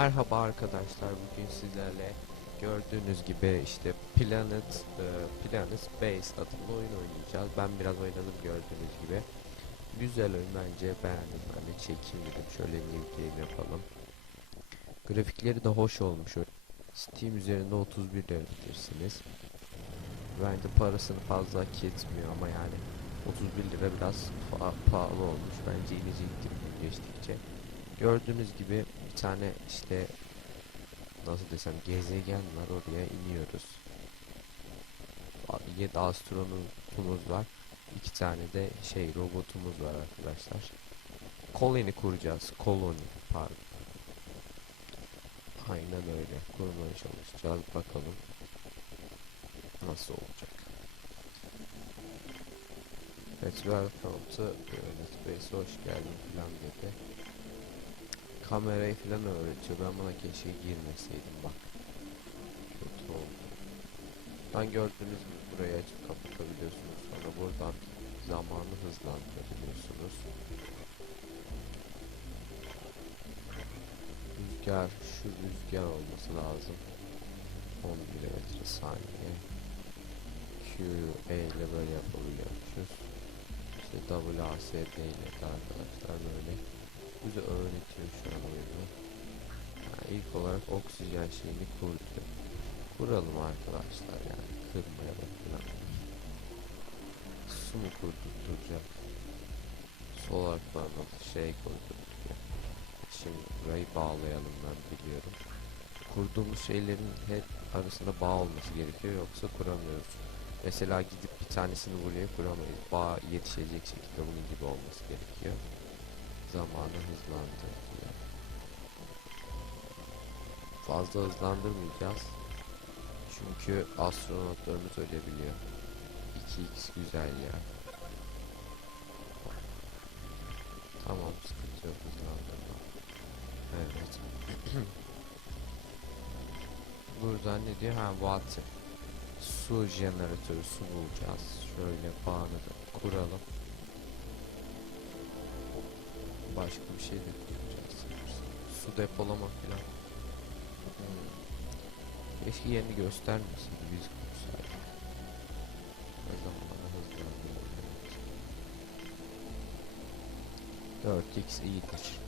Merhaba arkadaşlar bugün sizlerle gördüğünüz gibi işte Planet e, Planet Base adında oyun oynayacağız. Ben biraz oynadım gördüğünüz gibi. Güzel oyun bence beğendim. Hani çekeyim dedim şöyle game yapalım. Grafikleri de hoş olmuş. Steam üzerinde 31 lirabilirsiniz. Bence parasını fazla hak etmiyor ama yani 31 lira biraz pa- pahalı olmuş. Bence inecektir gün geçtikçe. Gördüğünüz gibi bir tane işte nasıl desem gezegen var oraya iniyoruz. 7 astronotumuz var. iki tane de şey robotumuz var arkadaşlar. Koloni kuracağız. Koloni pardon. Aynen öyle. Kurmaya çalışacağız. Bakalım nasıl olacak. Evet welcome to hoş geldin falan dedi. Kamerayı falan öğretiyor. Ben buna keşke girmeseydim bak. Kötü oldu. Ben gördüğünüz gibi burayı açıp kapatabiliyorsunuz. Sonra buradan zamanı hızlandırabiliyorsunuz. Rüzgar, şu rüzgar olması lazım. 10 kilometre saniye. Q, E ile böyle yapabiliyormuşuz. İşte WASD ile arkadaşlar böyle bize öğretiyor şu an oyunu. Yani ilk olarak oksijen şeyini kurdu. Kuralım arkadaşlar yani kırmayalım falan. Su mu kurdurtacak? Solar panel şey kurdurtuyor. Şimdi burayı bağlayalım ben biliyorum. Kurduğumuz şeylerin hep arasında bağ olması gerekiyor yoksa kuramıyoruz. Mesela gidip bir tanesini buraya kuramayız. Bağ yetişecek şekilde bunun gibi olması gerekiyor zamanı hızlandırıyor. Fazla hızlandırmayacağız. Çünkü astronotlarımız ölebiliyor. 2x güzel ya. Tamam sıkıntı yok hızlandırma. Evet. Buradan ne diyor? Ha water. Su jeneratörü su bulacağız. Şöyle bağını kuralım başka bir şey de. Su depolama falan. Hmm. Keşke yerini göstermeseydi biz kursaydık. Ne zamanla hızlandırılıyor. 4x iyidir.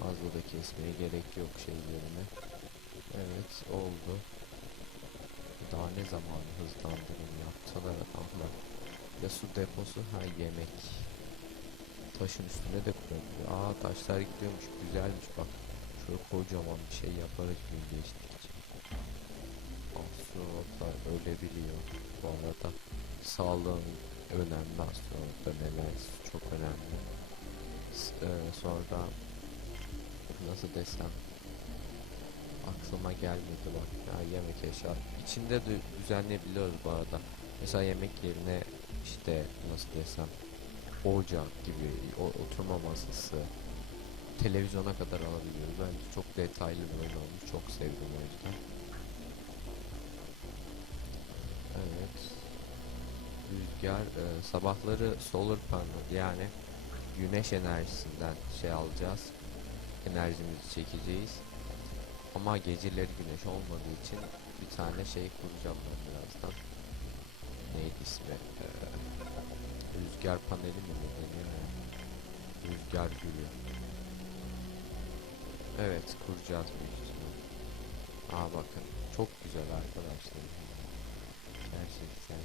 Fazla da kesmeye gerek yok şeylerini. Evet oldu. Daha ne zaman hızlandırım yaptılar adamlar. Ya su deposu ha yemek. Taşın üstüne de kurabiliyor. Aa taşlar gidiyormuş güzelmiş bak. Şöyle kocaman bir şey yaparız gün geçtikçe. Astronotlar ölebiliyor. Bu arada sağlığın önemli astronotların enerjisi çok önemli. S e, sonra nasıl desem? Aklıma gelmedi bak. Ya yemek eşya içinde de düzenleyebiliyoruz bu arada. Mesela yemek yerine işte nasıl desem ocak gibi o, oturma masası televizyona kadar alabiliyoruz. Bence çok detaylı bir oyun olmuş çok sevdim o yüzden. Evet. Rüzgar e, sabahları solar panel yani güneş enerjisinden şey alacağız enerjimizi çekeceğiz. Ama geceleri güneş olmadığı için bir tane şey kuracağım ben birazdan. Neydi ismi? Ee, rüzgar paneli mi deniyor? Rüzgar gülü. Evet kuracağız büyük ihtimal. Aa bakın çok güzel arkadaşlar. Gerçekten.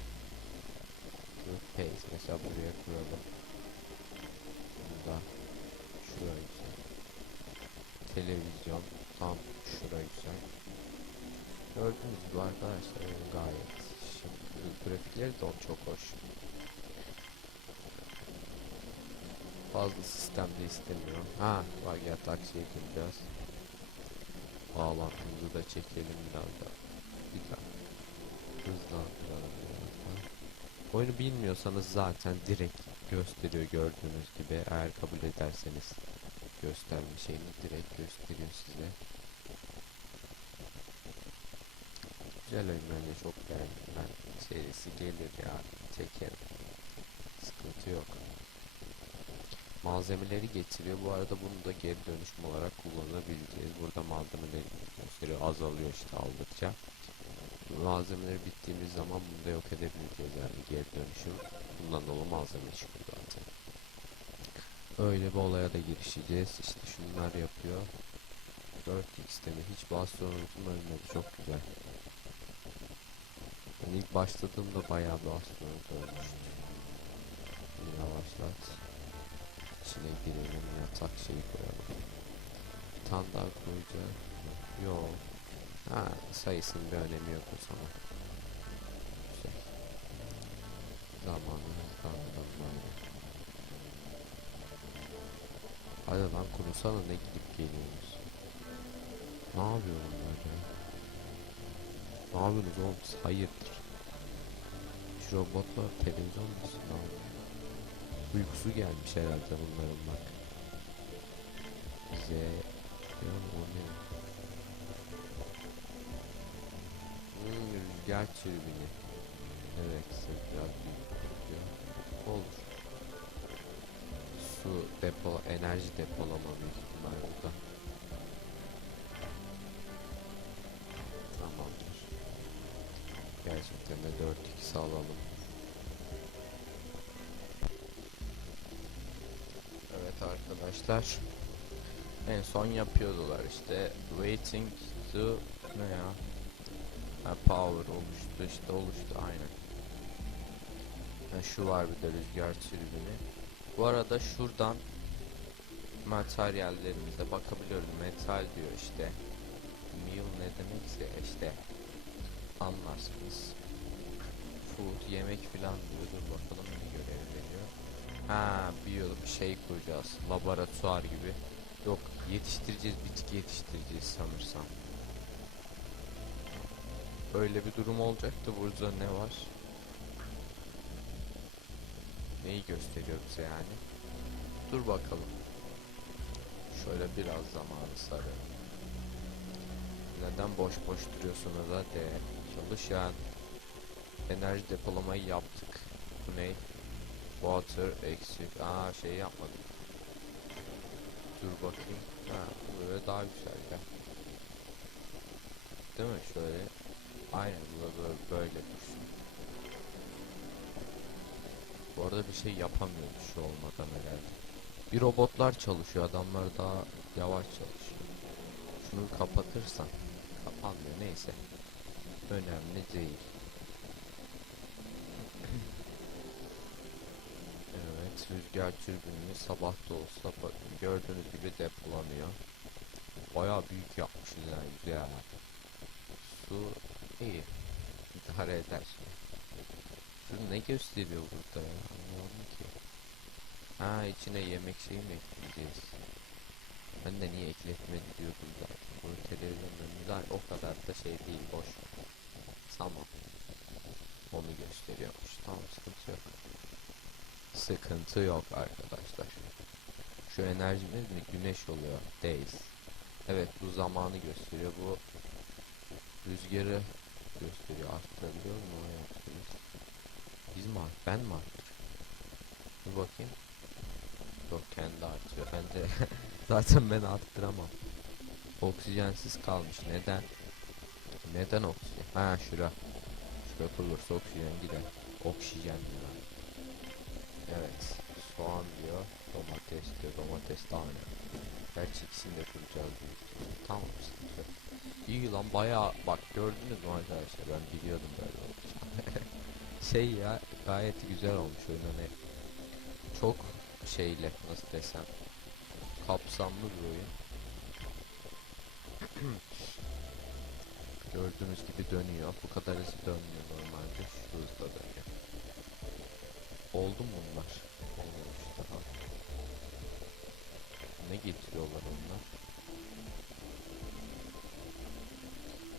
Good pace mesela buraya kuralım. Burada şuraya televizyon tam şuraya güzel. Gördüğünüz gibi arkadaşlar gayet şimdi grafikleri de çok hoş. Fazla sistemde istemiyorum. Ha bak yatak şey kuracağız. Bağlantımızı da çekelim biraz da. Daha. Hızlandıralım biraz daha. Oyunu bilmiyorsanız zaten direkt gösteriyor gördüğünüz gibi eğer kabul ederseniz gösterme şeyini direkt gösteriyor size. Güzel oyun bence çok beğendim ben. Serisi gelir ya çekerim. Sıkıntı yok. Malzemeleri getiriyor. Bu arada bunu da geri dönüşüm olarak kullanabileceğiz. Burada malzemeleri gösteriyor. Azalıyor işte aldıkça. Malzemeleri bittiğimiz zaman bunu da yok edebileceğiz yani geri dönüşüm. Bundan dolu malzeme çıkıyor. Öyle bir olaya da girişeceğiz. İşte şunlar yapıyor. 4x'te mi? Hiç bastronotum ölmedi. Çok güzel. Ben ilk başladığımda bayağı bir astronot ölmüştü. Yavaşlat. İçine girelim yatak şeyi koyalım. Bir koyacağız. Yok. Ha sayısının bir önemi yok o zaman. Güzel. Zamanı hızlandıralım Hadi lan kurusana ne gidip geliyoruz. Ne yapıyorum böyle? Ne yapıyorsunuz oğlum siz hayırdır? Şu robotlar televizyon musun abi? Uykusu gelmiş herhalde bunların bak. Bize... Ya o ne? Hmm, rüzgar türbini. Evet, biraz büyük. Olur. Su depo, enerji depolama büyük ihtimal burada. Tamamdır. Gerçekten de 4x alalım. Evet arkadaşlar. En son yapıyordular işte waiting to ne ya? Ha, power oluştu işte oluştu aynen. Ha, şu var bir de rüzgar türbini. Bu arada şuradan materyallerimize bakabiliyoruz. Metal diyor işte. Meal ne demekse işte anlarsınız. Food yemek filan diyor. Dur bakalım ne görev veriyor. Ha bir şey kuracağız. Laboratuvar gibi. Yok yetiştireceğiz bitki yetiştireceğiz sanırsam. Öyle bir durum olacak da burada ne var? Neyi gösteriyor bize yani? Dur bakalım. Şöyle biraz zamanı sarı. Neden boş boş duruyorsunuz hadi. Çalış yani. Enerji depolamayı yaptık. Bu ne? Water exit. Aa şey yapmadık. Dur bakayım. Ha böyle daha güzel ya. Değil mi? Şöyle. Aynen böyle, böyle dursun. Bu arada bir şey yapamıyoruz şu olmadan herhalde. Bir robotlar çalışıyor. Adamlar daha yavaş çalışıyor. Şunu kapatırsan kapanmıyor neyse. Önemli değil. Evet rüzgar türbinini sabah da olsa gördüğünüz gibi depolanıyor. Bayağı büyük yani güzel. Su iyi. İdare eder. Şu ne gösteriyor burada ya anlamadım ki. Ha içine yemek şeyi mi ekleyeceğiz? Ben de niye ekletmedi diyordum zaten. Bu televizyonda müdahale o kadar da şey değil boş. Tamam. Onu gösteriyormuş. Tamam sıkıntı yok. Sıkıntı yok arkadaşlar. Şu enerjimiz mi? Güneş oluyor. Days. Evet bu zamanı gösteriyor. Bu rüzgarı gösteriyor. Arttırabiliyor mu? Yaptınız. Biz mi art? Ben mi arttırıyorum? Dur bakayım. Yok kendi artıyor. Ben de zaten ben arttıramam. Oksijensiz kalmış. Neden? Neden oksijen? Ha şura. Şura kurulursa oksijen gider. Oksijen diyor. Evet. Soğan diyor. Domates diyor. Domates tane. Gerçi ikisini de kuracağız. Tamam sıkıntı. İyi lan bayağı bak gördünüz mü arkadaşlar ben biliyordum böyle olacağını. şey ya gayet güzel olmuş oyun hani çok şeyle nasıl desem kapsamlı bir oyun. Gördüğünüz gibi dönüyor. Bu kadar hızlı dönmüyor normalde. Şu hızla dönüyor. Oldu mu bunlar? Olmamış daha. Ne getiriyorlar onlar?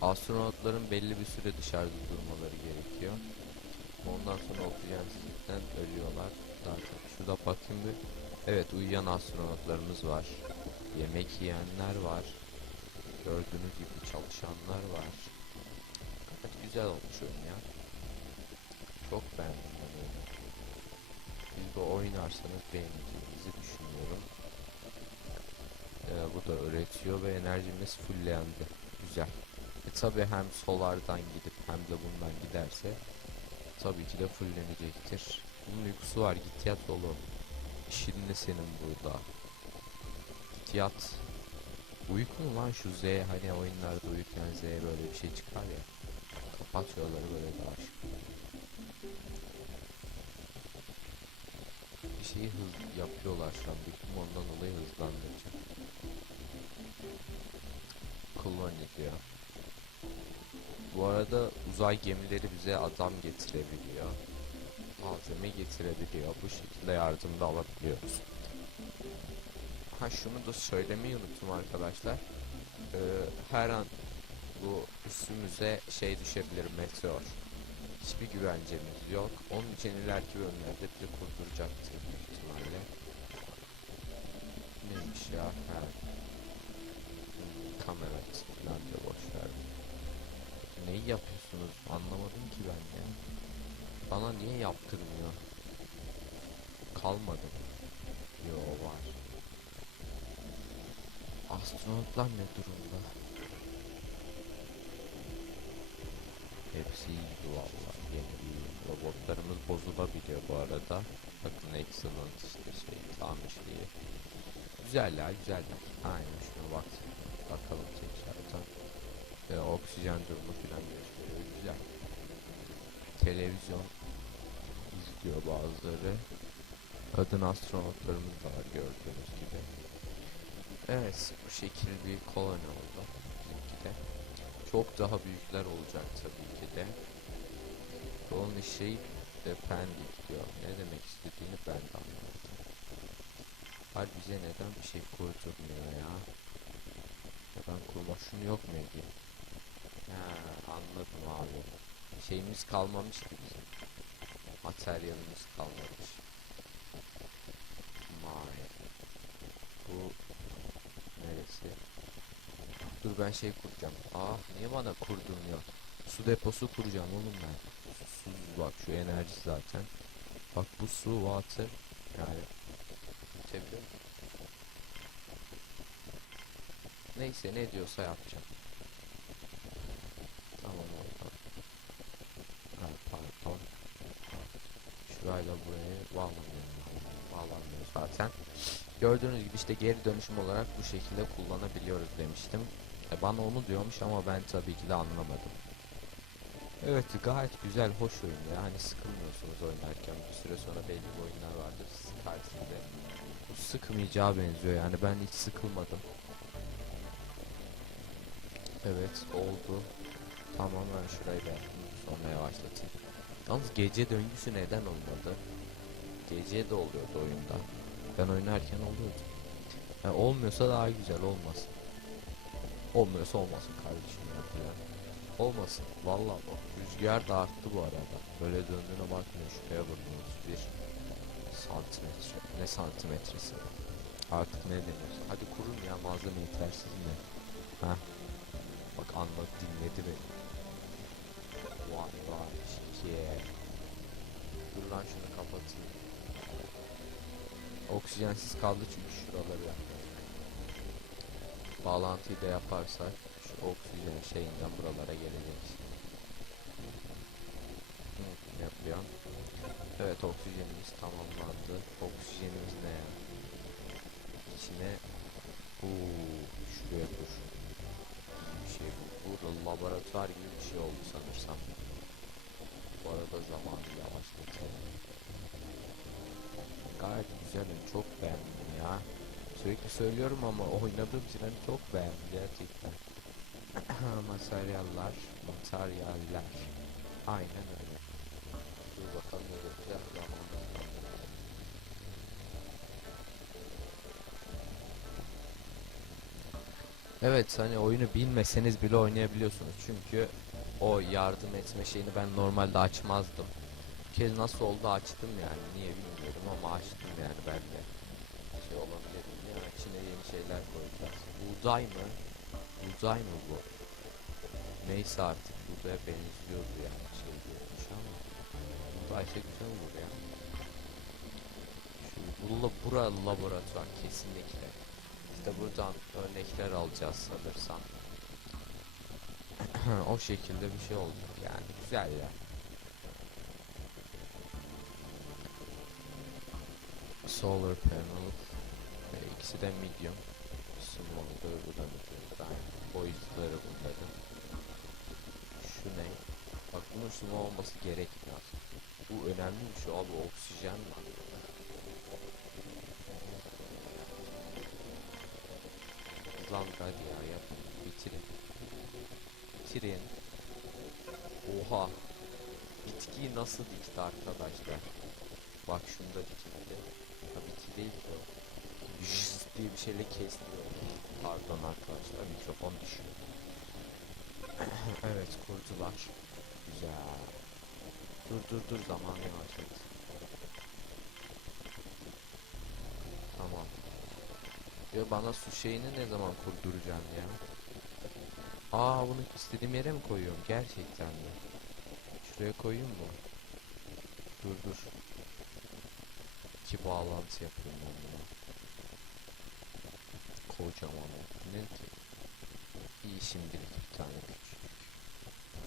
Astronotların belli bir süre dışarıda durmaları gerekiyor. Ondan sonra oksijensizlikten ölüyorlar. Zaten şurada bakayım bir. Evet uyuyan astronotlarımız var. Yemek yiyenler var. Gördüğünüz gibi çalışanlar var. Gayet güzel olmuş oyun ya. Çok beğendim ben oyunu. Siz de oynarsanız beğeneceğinizi düşünüyorum. Ee, bu da üretiyor ve enerjimiz fulllendi. Güzel. E tabi hem solardan gidip hem de bundan giderse tabii ki de fullenecektir. Bunun uykusu var git yat oğlum. İşin ne senin burada? Git yat. Uyku mu lan şu Z hani oyunlarda uyurken Z böyle bir şey çıkar ya. Kapatıyorlar böyle daha. Bir şeyi hız yapıyorlar şu an. Büyük ondan dolayı hızlandıracak. Koloni diyor. Bu arada uzay gemileri bize adam getirebiliyor. Malzeme getirebiliyor. Bu şekilde yardımda alabiliyoruz. Ha şunu da söylemeyi unuttum arkadaşlar. Ee, her an bu üstümüze şey düşebilir meteor. Hiçbir güvencemiz yok. Onun için ileriki bölümlerde bizi kurduracaktır büyük ihtimalle. Neymiş ya? Ha. Hmm, Kamera falan diyor boşver. Neyi yapıyorsunuz? Anlamadım ki ben ya. Bana niye yaptırmıyor? Kalmadı. Yo var. Astronotlar ne durumda? Hepsi iyi valla. Yeni bir robotlarımız bozulabiliyor bu arada. Bakın excellent işte şey tamirliği. Güzeller güzeller. Aynen şuna bak. Bakalım tekrardan. Ee, oksijen durumu falan gösteriyor. Güzel. Televizyon izliyor bazıları. Kadın astronotlarımız da var gördüğünüz gibi. Evet bu şekil bir koloni oldu. Bizimki de. Çok daha büyükler olacak tabii ki de. Onun şey de pendik diyor. Ne demek istediğini ben de anlamadım. Hayır bize neden bir şey kurdurmuyor ya? Ben kurma şunu yok mu Ege? Anladım abi. Şeyimiz kalmamış ki bizim. Materyalimiz kalmamış. Vay. Bu neresi? Dur ben şey kuracağım. Aa niye bana kurdurmuyor? Su deposu kuracağım oğlum ben. Susuz bak şu enerji zaten. Bak bu su water yani. Neyse ne diyorsa yapacağım. Tamam oldu. Ha, pardon. Şurayla buraya bağlamıyorum. Bağlanmıyor zaten. Gördüğünüz gibi işte geri dönüşüm olarak bu şekilde kullanabiliyoruz demiştim. E bana onu diyormuş ama ben tabii ki de anlamadım. Evet gayet güzel hoş oyun ya. Hani sıkılmıyorsunuz oynarken bir süre sonra belli oyunlar vardır sıkarsın ve bu sıkmayacağı benziyor yani ben hiç sıkılmadım. Evet oldu. Tamam ben şurayı da sonra yavaşlatayım. Yalnız gece döngüsü neden olmadı? Gece de oluyordu oyunda. Ben oynarken oluyordu. Yani olmuyorsa daha güzel olmasın. Olmuyorsa olmasın kardeşim ya. Olmasın. Vallahi bak rüzgar da arttı bu arada. Böyle döndüğüne bakmıyor şuraya bakın 31 santimetre. Ne santimetresi? Artık ne denir? Hadi kurun ya malzeme yetersiz mi? Ha? Bak anladı dinledi beni. Vay vay şike. Dur lan şunu kapatayım. Oksijensiz kaldı çünkü şuraları. Bağlantıyı da yaparsak şu oksijen şeyinden buralara gelecek. Hı. Evet oksijenimiz tamamlandı. Oksijenimiz ne ya? İçine Uuu şuraya dur. Bir şey bu. Burada laboratuvar gibi bir şey oldu sanırsam. Arada zamanı yavaşlatalım. Gayet güzel oyun, çok beğendim ya. Sürekli söylüyorum ama oynadığım için çok beğendim gerçekten. Materyaller, materyaller. Aynen öyle. Dur bakalım ne yapacağız zamanında. Evet hani oyunu bilmeseniz bile oynayabiliyorsunuz çünkü o yardım etme şeyini ben normalde açmazdım. Kez nasıl oldu açtım yani niye bilmiyorum ama açtım yani ben de şey olabilir diye ama içine yeni şeyler koyacağız. Buğday mı? Buğday mı bu? Neyse artık bu Uzaya benziyordu yani şey diyormuş ama. Uzaysa güzel olur ya. Şu bu la- bura laboratuvar kesinlikle. İşte buradan örnekler alacağız sanırsam. O şekilde bir şey olacak yani güzel ya. Solar panel ve ikisi de medium. Small'da bu da medium. Yani boyutları bunların. Şu ne? Bak bunun small olması gerekmiyor. Bu önemli bir şey abi oksijen var. Lan hadi ya yap. Bitirin. Oha. Bitkiyi nasıl dikti arkadaşlar? Bak şunda dikildi. Ha bitki değil ki o. Jız diye bir şeyle kesti. Pardon arkadaşlar mikrofon düşüyor. evet kurdular. Güzel. Dur dur dur zamanı yavaşlat. Tamam. Ya bana su şeyini ne zaman kurduracaksın ya? Aa bunu istediğim yere mi koyuyorum? Gerçekten mi? Şuraya koyayım mı? Dur dur. İki bağlantı yapıyorum ben buna. Kocaman. Ne ki? İyi şimdilik bir tane küçük.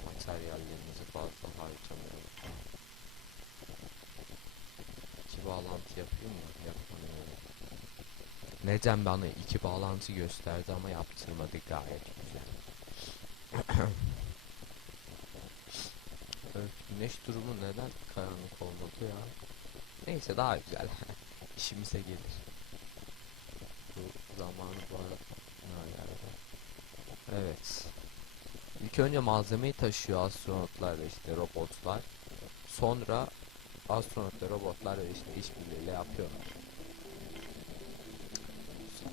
Materyallerimizi fazla harcamayalım. İki bağlantı yapayım mı? Yapamıyorum. Neden bana iki bağlantı gösterdi ama yaptırmadı gayet. Evet, güneş durumu neden karanlık olmadı ya? Neyse daha güzel. İşimize gelir. Bu zamanı bu arada? Evet. İlk önce malzemeyi taşıyor astronotlar ve işte robotlar. Sonra astronot ve robotlar ve işte işbirliğiyle yapıyorlar. Güzel.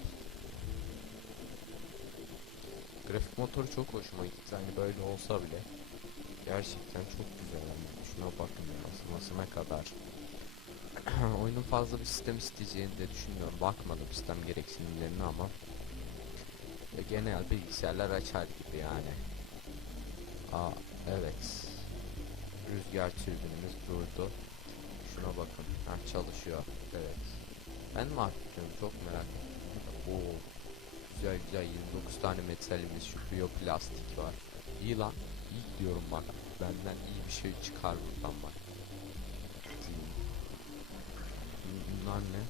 Grafik motoru çok hoşuma gitti. Hani böyle olsa bile gerçekten çok güzel. Yani şuna bakın ya ısınmasına kadar. Oyunun fazla bir sistem isteyeceğini de düşünmüyorum. Bakmadım sistem gereksinimlerine ama ya genel bilgisayarlar açar gibi yani. Aa evet. Rüzgar türbinimiz durdu. Şuna bakın. Ha çalışıyor. Evet. Ben mi arttırıyorum? Çok merak ettim. Oo. Güzel güzel 29 tane metalimiz şu biyoplastik var. İyi lan. İyi diyorum bak. Benden iyi bir şey çıkar buradan bak. Bunlar ne?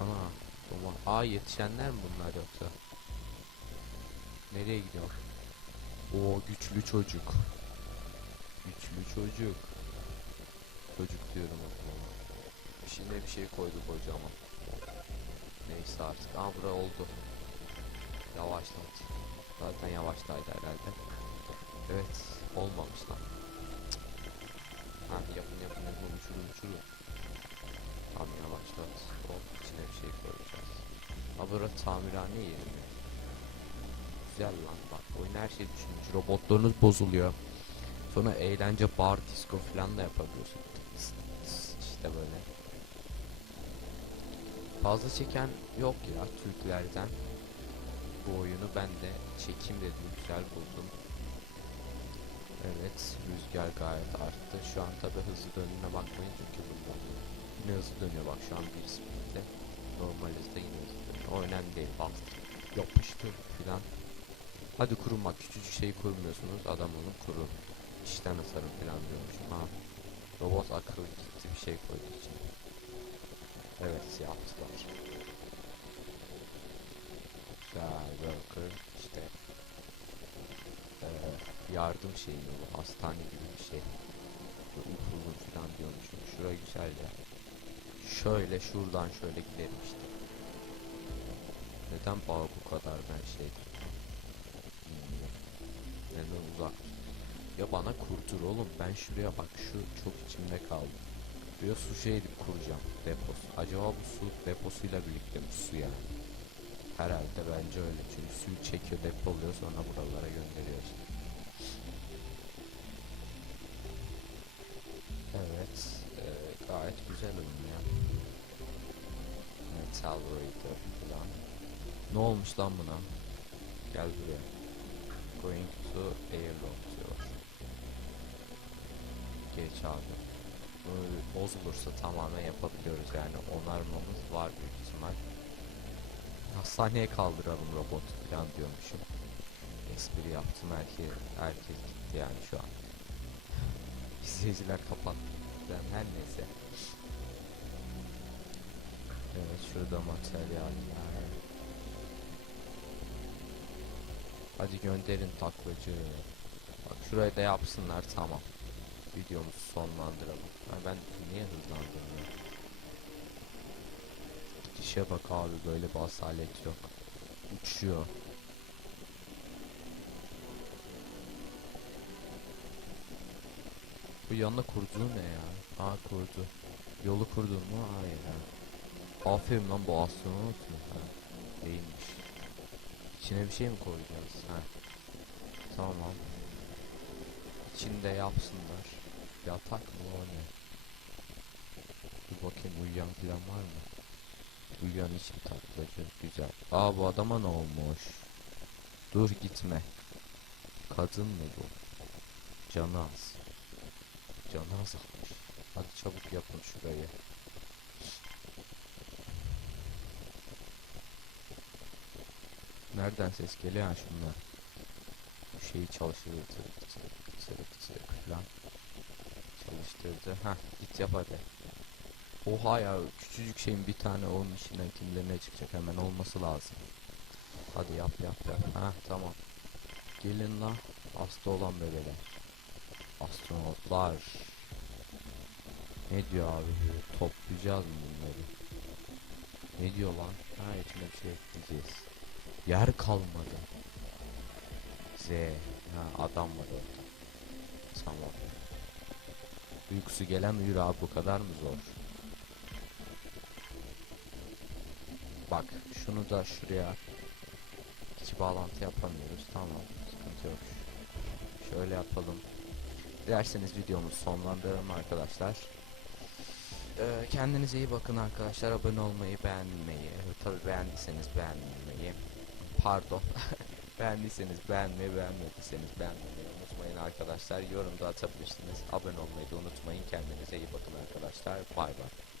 Ana. Tamam. Aa yetişenler mi bunlar yoksa? Nereye gidiyor? O güçlü çocuk. Güçlü çocuk. Çocuk diyorum o zaman. İçine bir şey koydu kocaman. Neyse artık. Aa bura oldu. Yavaşlat. Zaten yavaştaydı herhalde. Evet. Olmamış lan. Ha yapın yapın yapın uçurun uçurun. Tam yavaşlat. Hop içine bir şey koyacağız. Ha bura tamirhane yeri mi? Güzel lan bak oyun her şey düşünmüş. Robotlarınız bozuluyor. Sonra eğlence bar disco falan da yapabiliyorsun. İşte böyle. Fazla çeken yok ya Türklerden. Bu oyunu ben de çekim dedim güzel buldum. Evet rüzgar gayet arttı. Şu an tabi hızlı dönüme bakmayın çünkü bunda yine hızlı dönüyor bak şu an bir speedle. Normal hızda yine hızlı dönüyor. O önemli değil bastır. Yapıştır filan. Hadi kurun bak küçücük şeyi kurmuyorsunuz adam onu kurun. İşten hasarım filan diyormuşum ha. Robot akıllı gitti bir şey koydu içine. Evet yaptılar. Güzel worker işte eee, yardım şeyi bu hastane gibi bir şey. Ufulun filan diyormuşum. Şuraya güzel. Şöyle şuradan şöyle gidelim işte. Neden bağ bu kadar ben şey bilmiyorum. Neden uzak? Ya bana kurtur oğlum ben şuraya bak şu çok içimde kaldı. Buraya su şey kuracağım deposu. Acaba bu su deposuyla birlikte mi su yani? Herhalde bence öyle çünkü suyu çekiyor depoluyor sonra buralara gönderiyor. Evet eee, gayet güzel ya. Metal Raider falan. Ne olmuş lan buna? Gel buraya. going to airlock diyor. Geç abi. Bu bozulursa tamamen yapabiliyoruz yani onarmamız var büyük ihtimal. Hastaneye kaldıralım robot falan diyormuşum. Espri yaptım herkes, herkes gitti yani şu an. İzleyiciler kapattı. Her neyse. Evet şurada materyaller. Hadi gönderin taklacı. Bak şurayı da yapsınlar tamam. Videomuzu sonlandıralım. Ha, ben niye hızlandım ya? İşe bak abi böyle bir asalet yok. Uçuyor. Bu yanına kurduğu ne ya? Ha kurdu. Yolu kurdun mu? Hayır ha. Aferin lan bu astronot mu? Ha. Değilmiş. İçine bir şey mi koyacağız? Ha. Tamam. İçinde yapsınlar. Yatak mı o ne? Bir bakayım uyuyan falan var mı? Uyuyan hiçbir taklacı. Güzel. Aa bu adama ne olmuş? Dur gitme. Kadın mı bu? Canı az. Canı azalmış. Hadi çabuk yapın şurayı. Nereden ses geliyor ha şunlar? Bu şeyi çalıştırdı. Tırık tırık tırık tırık falan. Çalıştırdı. Hah git yap hadi. Oha ya küçücük şeyin bir tane onun içinden kimlerine çıkacak hemen olması lazım. Hadi yap yap yap. Ha tamam. Gelin la hasta olan bebeler. Astronotlar. Ne diyor abi? Toplayacağız mı bunları? Ne diyor lan? Ha içine bir şey ekleyeceğiz. Yer kalmadı. Z. Ha adam var orada. Tamam. Uykusu gelen uyur abi bu kadar mı zor? Bak şunu da şuraya iki bağlantı yapamıyoruz. Tamam. Sıkıntı yok. Şöyle yapalım. Dilerseniz videomuzu sonlandıralım arkadaşlar. Ee, kendinize iyi bakın arkadaşlar. Abone olmayı, beğenmeyi, tabi beğendiyseniz beğenmeyi, pardon, beğendiyseniz beğenmeyi, beğenmediyseniz beğenmeyi arkadaşlar. Yorum da atabilirsiniz. Abone olmayı da unutmayın. Kendinize iyi bakın arkadaşlar. Bay bay.